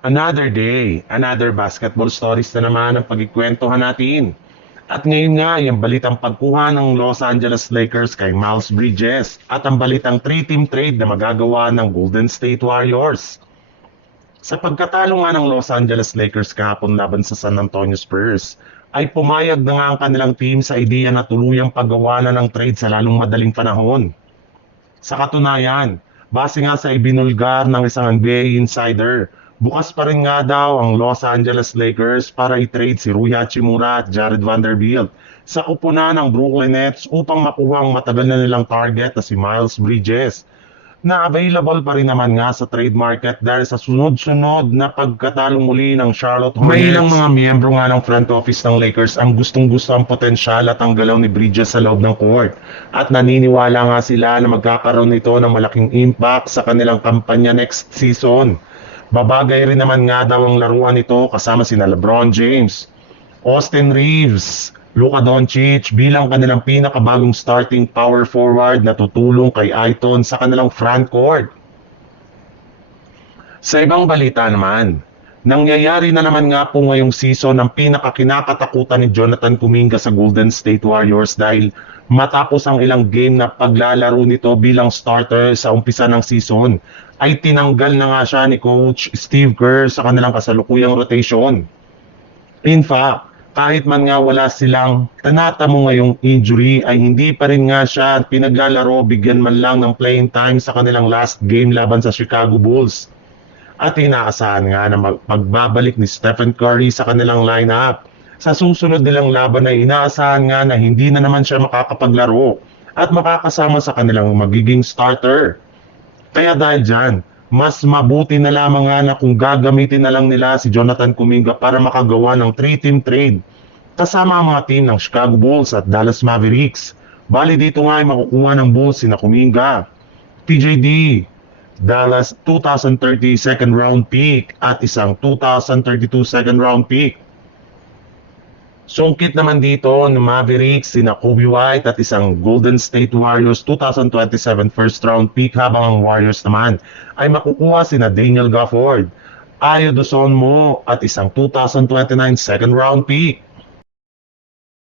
Another day, another basketball stories na naman ang pagkikwentuhan natin. At ngayon nga, yung balitang pagkuha ng Los Angeles Lakers kay Miles Bridges at ang balitang 3-team trade na magagawa ng Golden State Warriors. Sa pagkatalo nga ng Los Angeles Lakers kahapon laban sa San Antonio Spurs, ay pumayag na nga ang kanilang team sa ideya na tuluyang paggawa na ng trade sa lalong madaling panahon. Sa katunayan, base nga sa ibinulgar ng isang NBA insider, bukas pa rin nga daw ang Los Angeles Lakers para i-trade si Rui Hachimura at Jared Vanderbilt sa kupunan ng Brooklyn Nets upang makuha ang matagal na nilang target na si Miles Bridges, na available pa rin naman nga sa trade market dahil sa sunod-sunod na pagkatalo muli ng Charlotte Hornets. May ilang mga miyembro nga ng front office ng Lakers ang gustong-gusto ang potensyal at ang galaw ni Bridges sa loob ng court. At naniniwala nga sila na magkakaroon ito ng malaking impact sa kanilang kampanya next season. Babagay rin naman nga daw ang laruan nito kasama sina LeBron James, Austin Reeves, Luka Doncic bilang kanilang pinakabagong starting power forward na tutulong kay Ayton sa kanilang front court. Sa ibang balita naman, nangyayari na naman nga po ngayong season ang pinakakinakatakutan ni Jonathan Kuminga sa Golden State Warriors dahil matapos ang ilang game na paglalaro nito bilang starter sa umpisa ng season, ay tinanggal na nga siya ni Coach Steve Kerr sa kanilang kasalukuyang rotation. In fact, kahit man nga wala silang tanatamo ngayong injury ay hindi pa rin nga siya pinaglalaro bigyan man lang ng playing time sa kanilang last game laban sa Chicago Bulls. At inaasahan nga na magbabalik ni Stephen Curry sa kanilang lineup. Sa susunod nilang laban ay inaasahan nga na hindi na naman siya makakapaglaro at makakasama sa kanilang magiging starter. Kaya dahil dyan, mas mabuti na lamang nga na kung gagamitin na lang nila si Jonathan Kuminga para makagawa ng 3-team trade kasama ang mga team ng Chicago Bulls at Dallas Mavericks. Bali dito nga ay makukuha ng Bulls sina Kuminga, TJD, Dallas 2030 second round pick at isang 2032 second round pick. Sungkit naman dito ng Mavericks sina Kobe White at isang Golden State Warriors 2027 first round pick, habang ang Warriors naman ay makukuha sina Daniel Gafford, Ayo Dosunmu at isang 2029 second round pick.